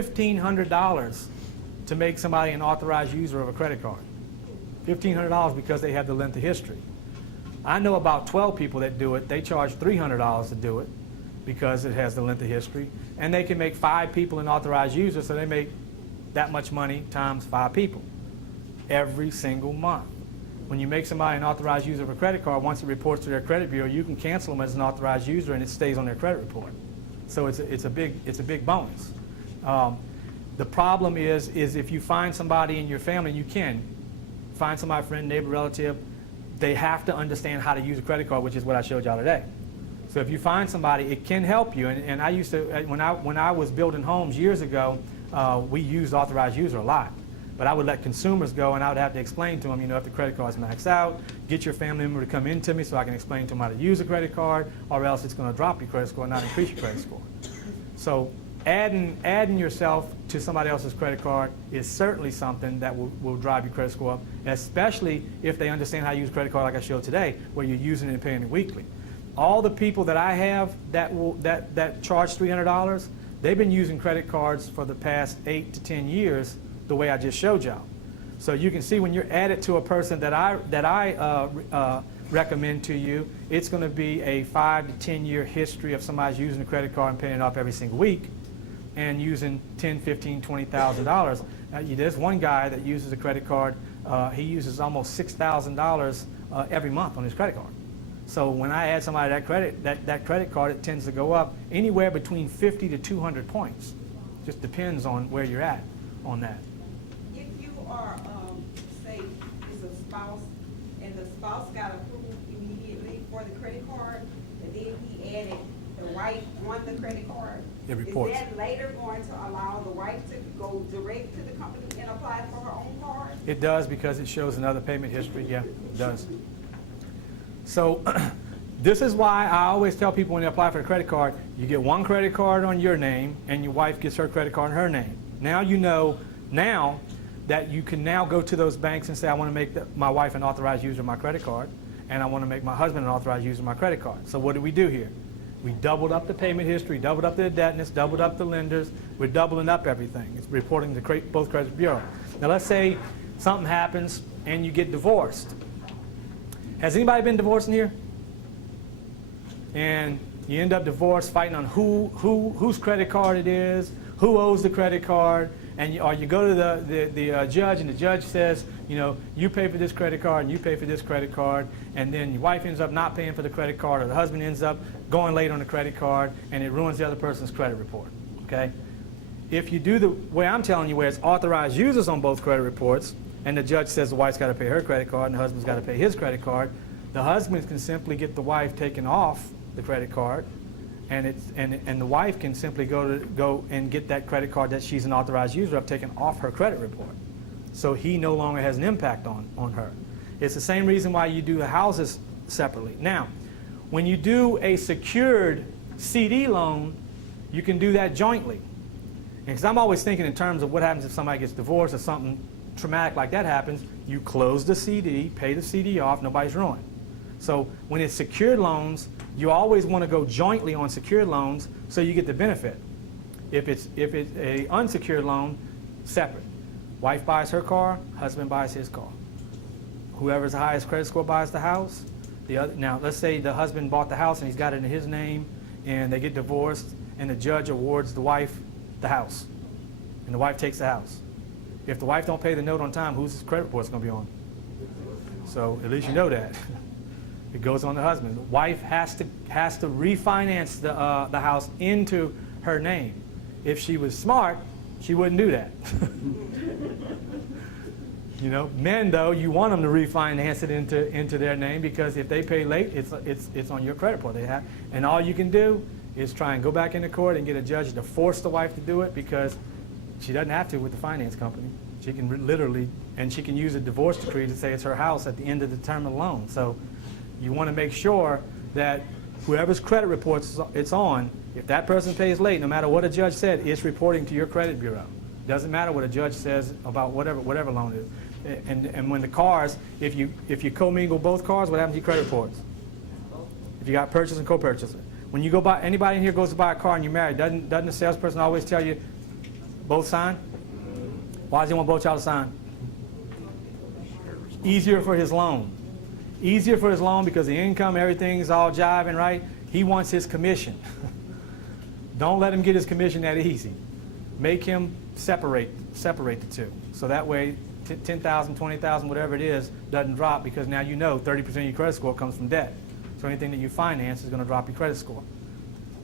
$1,500 to make somebody an authorized user of a credit card. $1,500 because they have the length of history. I know about 12 people that do it. They charge $300 to do it because it has the length of history. And they can make 5 people an authorized user, so they make that much money times 5 people every single month. When you make somebody an authorized user of a credit card, once it reports to their credit bureau, you can cancel them as an authorized user and it stays on their credit report. So it's a big bonus. The problem is if you find somebody in your family, you can find somebody, friend, neighbor, relative, they have to understand how to use a credit card, which is what I showed y'all today. So if you find somebody, it can help you. And I used to, when I was building homes years ago, we used authorized user a lot. But I would let consumers go, and I would have to explain to them, you know, if the credit card's maxed out, get your family member to come into me so I can explain to them how to use a credit card, or else it's going to drop your credit score, not increase your credit score. So adding yourself to somebody else's credit card is certainly something that will drive your credit score up, especially if they understand how to use a credit card like I showed today, where you're using it and paying it weekly. All the people that I have that charge $300, they've been using credit cards for the past 8 to 10 years the way I just showed y'all. So you can see when you're added to a person that I recommend to you, it's going to be a 5 to 10 year history of somebody's using a credit card and paying it off every single week and using $10,000, $15,000, $20,000. There's one guy that uses a credit card. He uses almost $6,000 every month on his credit card. So when I add somebody that credit card, it tends to go up anywhere between 50 to 200 points. Just depends on where you're at on that. If you are, say, is a spouse, and the spouse got approved immediately for the credit card, and then he added the wife on the credit card, It reports. Is that later going to allow the wife to go direct to the company and apply for her own card? It does, because it shows another payment history. Yeah, it does. So this is why I always tell people when they apply for a credit card, you get one credit card on your name and your wife gets her credit card in her name. Now you know now that you can now go to those banks and say, I want to make my wife an authorized user of my credit card, and I want to make my husband an authorized user of my credit card. So what do we do here? We doubled up the payment history, doubled up the indebtedness, doubled up the lenders. We're doubling up everything. It's reporting to both credit bureaus. Now let's say something happens and you get divorced. Has anybody been divorced in here? And you end up divorced, fighting on whose credit card it is, who owes the credit card, or you go to the judge, and the judge says, you know, you pay for this credit card and you pay for this credit card, and then your wife ends up not paying for the credit card, or the husband ends up going late on the credit card, and it ruins the other person's credit report. Okay? If you do the way I'm telling you, where it's authorized users on both credit reports, and the judge says the wife's got to pay her credit card and the husband's got to pay his credit card, the husband can simply get the wife taken off the credit card, and the wife can simply go and get that credit card that she's an authorized user of taken off her credit report. So he no longer has an impact on her. It's the same reason why you do the houses separately. Now, when you do a secured CD loan, you can do that jointly. Because I'm always thinking in terms of what happens if somebody gets divorced or something traumatic like that happens. You close the CD, pay the CD off, nobody's ruined. So when it's secured loans, you always want to go jointly on secured loans so you get the benefit. If it's a unsecured loan, separate. Wife buys her car, husband buys his car. Whoever's the highest credit score buys the house. Now, let's say the husband bought the house and he's got it in his name, and they get divorced, and the judge awards the wife the house, and the wife takes the house. If the wife don't pay the note on time, whose credit report's going to be on? So at least you know that. It goes on the husband. The wife has to refinance the house into her name. If she was smart, she wouldn't do that. You know, men though, you want them to refinance it into their name, because if they pay late, it's on your credit report. And all you can do is try and go back into court and get a judge to force the wife to do it, because she doesn't have to with the finance company. She can literally, and she can use a divorce decree to say it's her house at the end of the term of the loan. So you want to make sure that whoever's credit reports it's on, if that person pays late, no matter what a judge said, it's reporting to your credit bureau. Doesn't matter what a judge says about whatever loan it is. And when the cars, if you commingle both cars, what happens to your credit reports? If you got purchase and co-purchase. When you go buy, anybody in here goes to buy a car and you're married, doesn't the salesperson always tell you, Both sign? Why does he want both y'all to sign? Easier for his loan. Easier for his loan because the income, everything's all jiving, right? He wants his commission. Don't let him get his commission that easy. Make him separate the two. So that way, 10,000, 20,000, whatever it is, doesn't drop because now you know 30% of your credit score comes from debt. So anything that you finance is going to drop your credit score.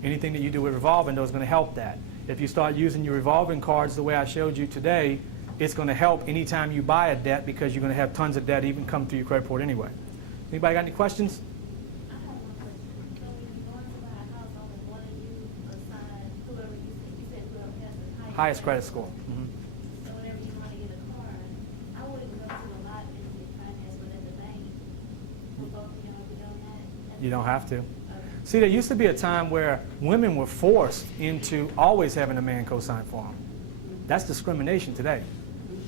Anything that you do with revolving, though, is going to help that. If you start using your revolving cards the way I showed you today, it's going to help anytime you buy a debt because you're going to have tons of debt even come through your credit report anyway. Anybody got any questions? I have one question. So when you're going to buy a house, only one of you assign whoever you said whoever has the Highest credit score. So whenever you want to get a car, I wouldn't go to a lot and get financed, but at the bank, will both of y'all be on that? You don't have to. Okay. See, there used to be a time where women were forced into always having a man co-sign for them. That's discrimination today.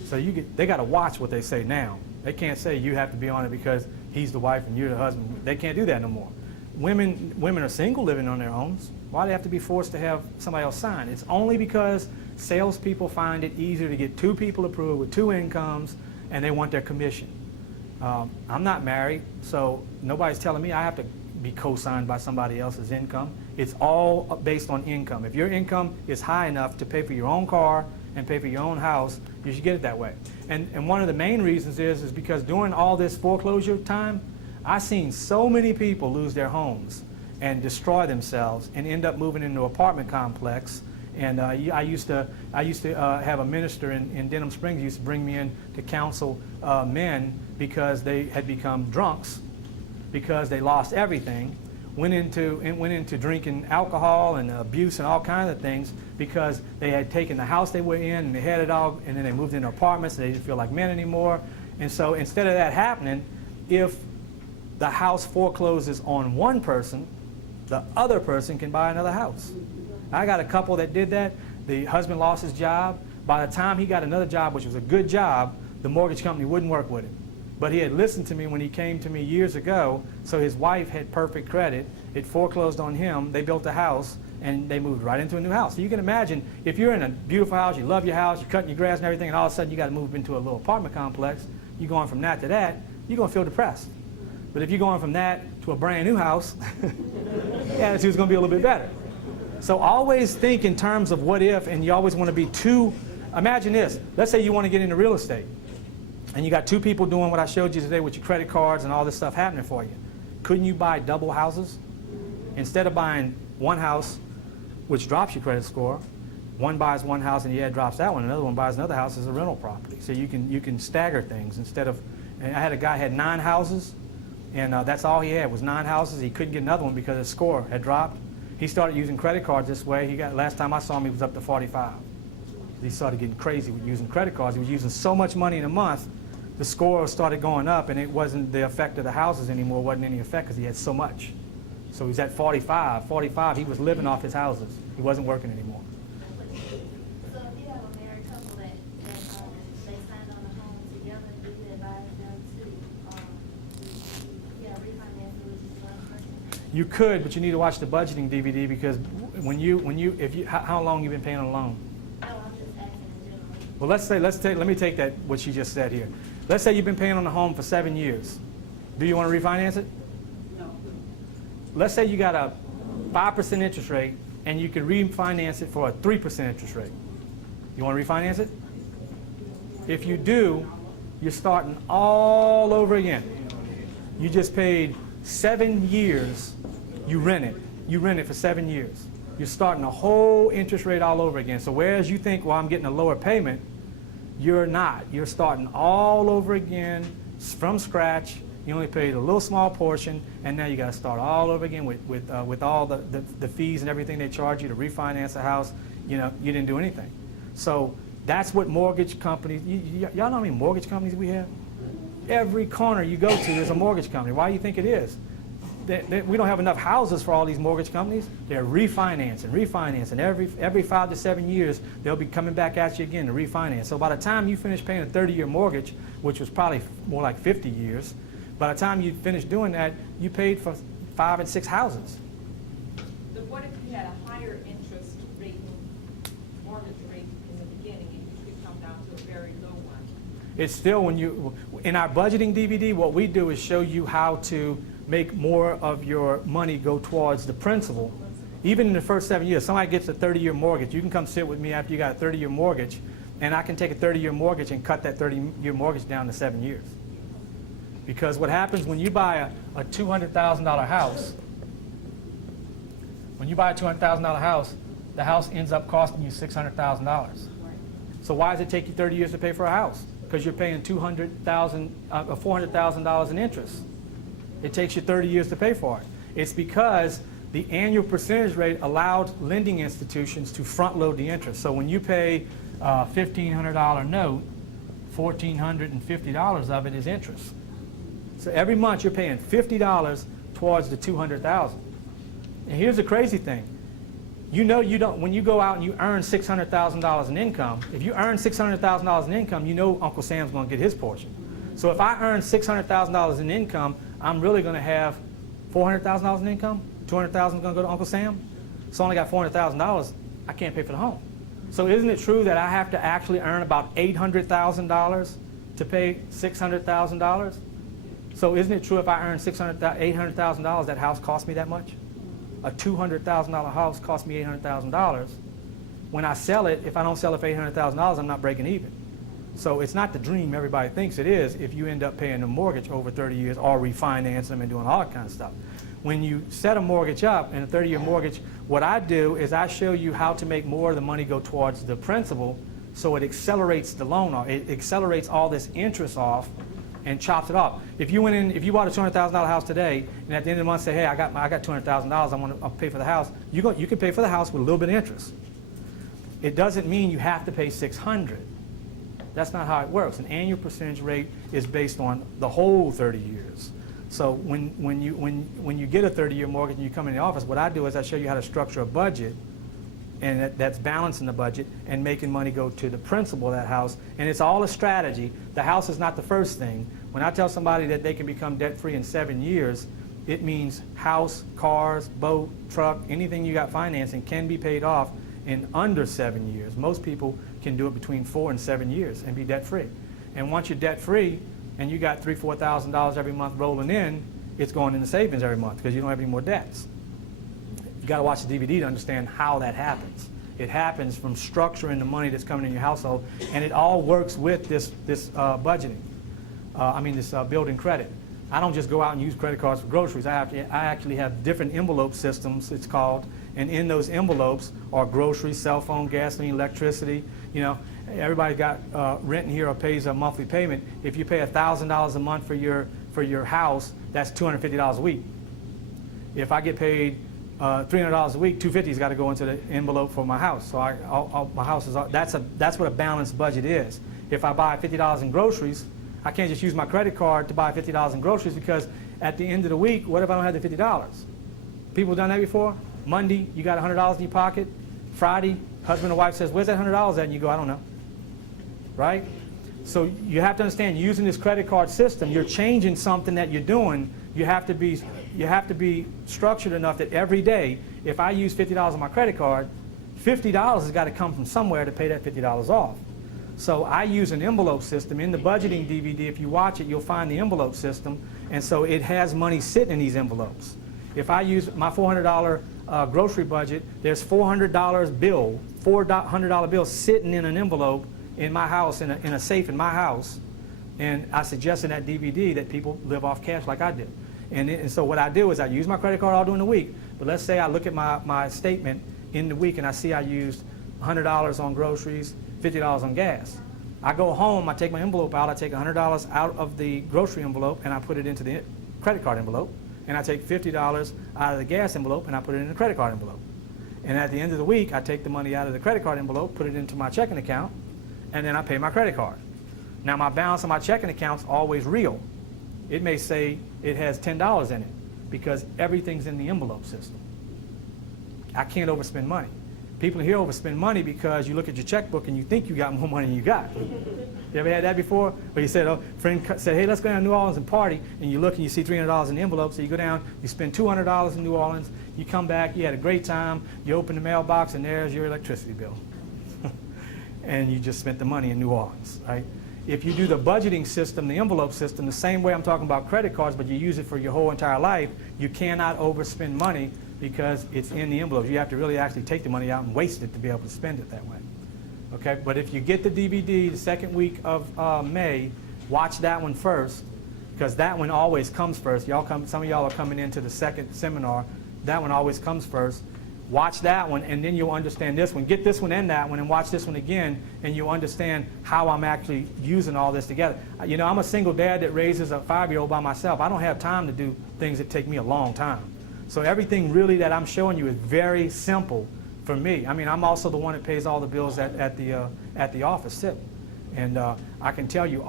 So they got to watch what they say now. They can't say you have to be on it because he's the wife and you're the husband. They can't do that no more. Women are single living on their own. Why do they have to be forced to have somebody else sign? It's only because salespeople find it easier to get two people approved with two incomes and they want their commission. I'm not married, so nobody's telling me I have to be co-signed by somebody else's income. It's all based on income. If your income is high enough to pay for your own car and pay for your own house, you should get it that way. And one of the main reasons is because during all this foreclosure time, I've seen so many people lose their homes and destroy themselves and end up moving into an apartment complex. And I used to have a minister in Denham Springs used to bring me in to counsel men because they had become drunks because they lost everything, went into drinking alcohol and abuse and all kinds of things because they had taken the house they were in and they had it all, and then they moved into apartments and they didn't feel like men anymore. And so instead of that happening, if the house forecloses on one person, the other person can buy another house. I got a couple that did that. The husband lost his job. By the time he got another job, which was a good job, the mortgage company wouldn't work with him. But he had listened to me when he came to me years ago, so his wife had perfect credit. It foreclosed on him. They built a house, and they moved right into a new house. So you can imagine, if you're in a beautiful house, you love your house, you're cutting your grass and everything, and all of a sudden you got to move into a little apartment complex, you're going from that to that, you're going to feel depressed. But if you're going from that to a brand new house, the attitude's going to be a little bit better. So always think in terms of what if, and you always want to be two. Imagine this. Let's say you want to get into real estate, and you got two people doing what I showed you today with your credit cards and all this stuff happening for you. Couldn't you buy double houses? Instead of buying one house, which drops your credit score, one buys one house and it drops that one, another one buys another house as a rental property. So you can stagger things instead of, and I had a guy who had 9 houses, and that's all he had was 9 houses. He couldn't get another one because his score had dropped. He started using credit cards this way. Last time I saw him, he was up to 45. He started getting crazy with using credit cards. He was using so much money in a month, the score started going up, and it wasn't the effect of the houses anymore. It wasn't any effect because he had so much. So he's at 45. 45, he was living off his houses. He wasn't working anymore. So if you have a married couple that they signed on the home together, do you advise them to refinance it with just one person? You could, but you need to watch the budgeting DVD because how long you been paying on a loan? No, I'm just asking in general. Well, let me take that what she just said here. Let's say you've been paying on the home for 7 years. Do you want to refinance it? No. Let's say you got a 5% interest rate and you can refinance it for a 3% interest rate. You want to refinance it? If you do, you're starting all over again. You just paid 7 years, you rent it. You rent it for 7 years. You're starting a whole interest rate all over again. So whereas you think, well, I'm getting a lower payment, you're not. You're starting all over again from scratch. You only paid a little small portion, and now you got to start all over again with all the fees and everything they charge you to refinance a house. You know, you didn't do anything. So that's what mortgage companies. Y'all know how many mortgage companies we have? Every corner you go to, there's a mortgage company. Why do you think it is? We don't have enough houses for all these mortgage companies. They're refinancing. Every 5 to 7 years, they'll be coming back at you again to refinance. So by the time you finish paying a 30-year mortgage, which was probably more like 50 years, by the time you finish doing that, you paid for 5 and 6 houses. But what if you had a higher interest rate, mortgage rate in the beginning? It's still in our budgeting DVD, what we do is show you how to make more of your money go towards the principal. Even in the first 7 years, somebody gets a 30-year mortgage. You can come sit with me after you got a 30-year mortgage, and I can take a 30-year mortgage and cut that 30-year mortgage down to 7 years. Because what happens when you buy a $200,000 house, the house ends up costing you $600,000. So why does it take you 30 years to pay for a house? Because you're paying $400,000 in interest. It takes you 30 years to pay for it. It's because the annual percentage rate allowed lending institutions to front load the interest. So when you pay a $1,500 note, $1,450 of it is interest. So every month you're paying $50 towards the $200,000. And here's the crazy thing. You know you don't, when you go out and you earn $600,000 in income, if you earn $600,000 in income, you know Uncle Sam's going to get his portion. So if I earn $600,000 in income, I'm really going to have $400,000 in income. $200,000 is going to go to Uncle Sam. So I only got $400,000. I can't pay for the home. So isn't it true that I have to actually earn about $800,000 to pay $600,000? So isn't it true if I earn $800,000, that house cost me that much? A $200,000 house cost me $800,000. When I sell it, if I don't sell it for $800,000, I'm not breaking even. So it's not the dream everybody thinks it is if you end up paying a mortgage over 30 years or refinancing them and doing all that kind of stuff. When you set a mortgage up in a 30-year mortgage, what I do is I show you how to make more of the money go towards the principal so it accelerates the loan off. It accelerates all this interest off and chops it off. If you bought a $200,000 house today, and at the end of the month say, hey, I got $200,000, I'll pay for the house, you can pay for the house with a little bit of interest. It doesn't mean you have to pay $600. That's not how it works. An annual percentage rate is based on the whole 30 years. So when you get a 30-year mortgage and you come in the office, what I do is I show you how to structure a budget, and that's balancing the budget and making money go to the principal of that house. And it's all a strategy. The house is not the first thing. When I tell somebody that they can become debt-free in 7 years, it means house, cars, boat, truck, anything you got financing can be paid off in under 7 years. Most people can do it between 4 and 7 years and be debt-free. And once you're debt-free and you got $3,000, $4,000 every month rolling in, it's going into savings every month because you don't have any more debts. You got to watch the DVD to understand how that happens. It happens from structuring the money that's coming in your household, and it all works with this budgeting. This building credit. I don't just go out and use credit cards for groceries. I actually have different envelope systems, it's called, and in those envelopes are groceries, cell phone, gasoline, electricity. You know, everybody got rent in here or pays a monthly payment. If you pay $1,000 a month for your house, that's $250 a week. If I get paid $300 a week, $250's got to go into the envelope for my house. So my house is that's what a balanced budget is. If I buy $50 in groceries, I can't just use my credit card to buy $50 in groceries because at the end of the week, what if I don't have the $50? People done that before? Monday, you got $100 in your pocket. Friday, husband or wife says, "Where's that $100 at?" And you go, "I don't know." Right? So you have to understand, using this credit card system, you're changing something that you're doing. You have to be structured enough that every day, if I use $50 on my credit card, $50 has got to come from somewhere to pay that $50 off. So I use an envelope system. In the budgeting DVD, if you watch it, you'll find the envelope system. And so it has money sitting in these envelopes. If I use my $400 grocery budget, there's $400 bill sitting in an envelope in my house, in a safe in my house. And I suggest in that DVD that people live off cash like I did. And so what I do is I use my credit card all during the week. But let's say I look at my statement in the week and I see I used $100 on groceries, $50 on gas. I go home, I take my envelope out, I take $100 out of the grocery envelope and I put it into the credit card envelope. And I take $50 out of the gas envelope and I put it in the credit card envelope. And at the end of the week, I take the money out of the credit card envelope, put it into my checking account, and then I pay my credit card. Now my balance on my checking account's always real. It may say it has $10 in it because everything's in the envelope system. I can't overspend money. People here overspend money because you look at your checkbook and you think you got more money than you got. You ever had that before? Where you said, friend said, "Hey, let's go down to New Orleans and party," and you look and you see $300 in the envelope, so you go down, you spend $200 in New Orleans, you come back, you had a great time, you open the mailbox, and there's your electricity bill. And you just spent the money in New Orleans, right? if you do the budgeting system, the envelope system, the same way I'm talking about credit cards, but you use it for your whole entire life, you cannot overspend money because it's in the envelopes. You have to really actually take the money out and waste it to be able to spend it that way. Okay, but if you get the DVD the second week of May, watch that one first, because that one always comes first. Some of y'all are coming into the second seminar. That one always comes first. Watch that one, and then you'll understand this one. Get this one and that one, and watch this one again, and you'll understand how I'm actually using all this together. You know, I'm a single dad that raises a 5-year-old by myself. I don't have time to do things that take me a long time. So everything really that I'm showing you is very simple for me. I mean, I'm also the one that pays all the bills at the office too. And I can tell you,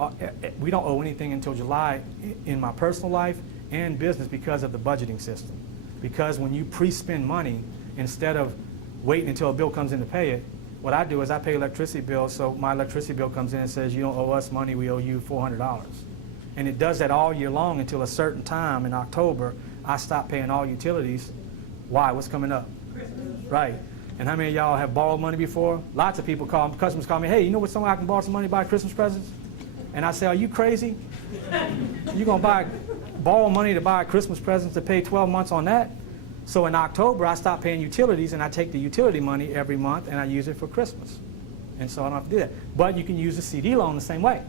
we don't owe anything until July in my personal life and business because of the budgeting system. Because when you pre-spend money, instead of waiting until a bill comes in to pay it, what I do is I pay electricity bills, so my electricity bill comes in and says, you don't owe us money, we owe you $400. And it does that all year long until a certain time in October, I stop paying all utilities. Why? What's coming up? Christmas. Right. And how many of y'all have borrowed money before? Lots of people customers call me, hey, you know what, somewhere I can borrow some money to buy Christmas presents? And I say, are you crazy? You gonna borrow money to buy Christmas presents to pay 12 months on that? So in October, I stop paying utilities, and I take the utility money every month, and I use it for Christmas. And so I don't have to do that. But you can use a CD loan the same way.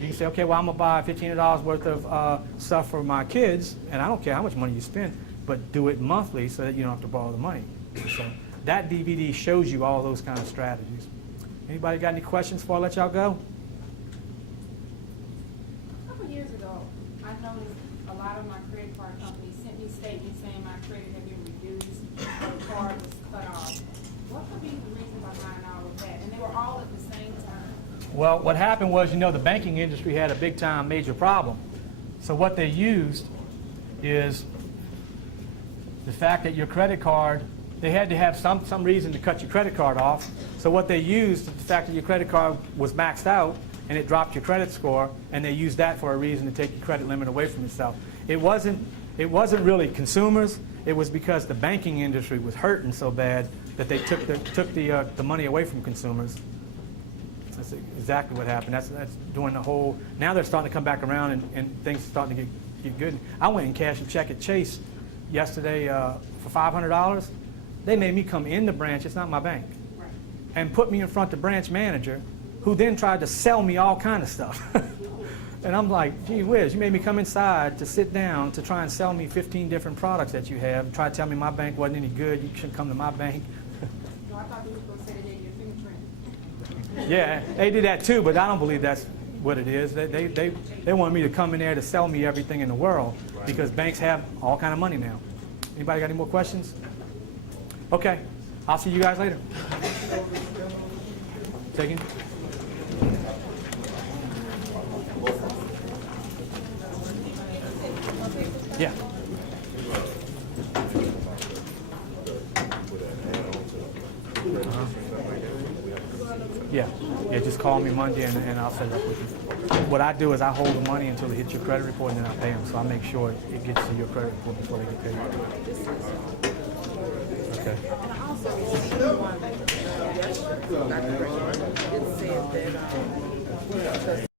You can say, okay, well, I'm going to buy $1,500 worth of stuff for my kids, and I don't care how much money you spend, but do it monthly so that you don't have to borrow the money. So that DVD shows you all those kind of strategies. Anybody got any questions before I let y'all go? A couple of years ago, I noticed a lot of my credit card companies sent me statements saying my credit had been reduced, or the card was cut off. What could be the reason behind all of that? And they were all at the same time. Well, what happened was, you know, the banking industry had a big-time major problem. So what they used is the fact that your credit card, they had to have some reason to cut your credit card off. So what they used is the fact that your credit card was maxed out and it dropped your credit score, and they used that for a reason to take your credit limit away from yourself. It wasn't really consumers. It was because the banking industry was hurting so bad that they took the money away from consumers. That's exactly what happened. That's doing the whole. Now they're starting to come back around, and things are starting to get good. I went and cashed a check at Chase yesterday for $500. They made me come in the branch. It's not my bank, Right. and put me in front of the branch manager, who then tried to sell me all kind of stuff. And I'm like, gee whiz, you made me come inside to sit down to try and sell me 15 different products that you have. Try to tell me my bank wasn't any good. You shouldn't come to my bank. No, I thought they were going to say they gave you a fingerprint. Yeah, they did that too, but I don't believe that's what it is. They want me to come in there to sell me everything in the world because banks have all kind of money now. Anybody got any more questions? Okay, I'll see you guys later. Taking. Yeah. Yeah, just call me Monday and I'll set it up with you. What I do is I hold the money until it hits your credit report and then I pay them. So I make sure it gets to your credit report before they get paid. Okay. And I also received one yesterday. It said that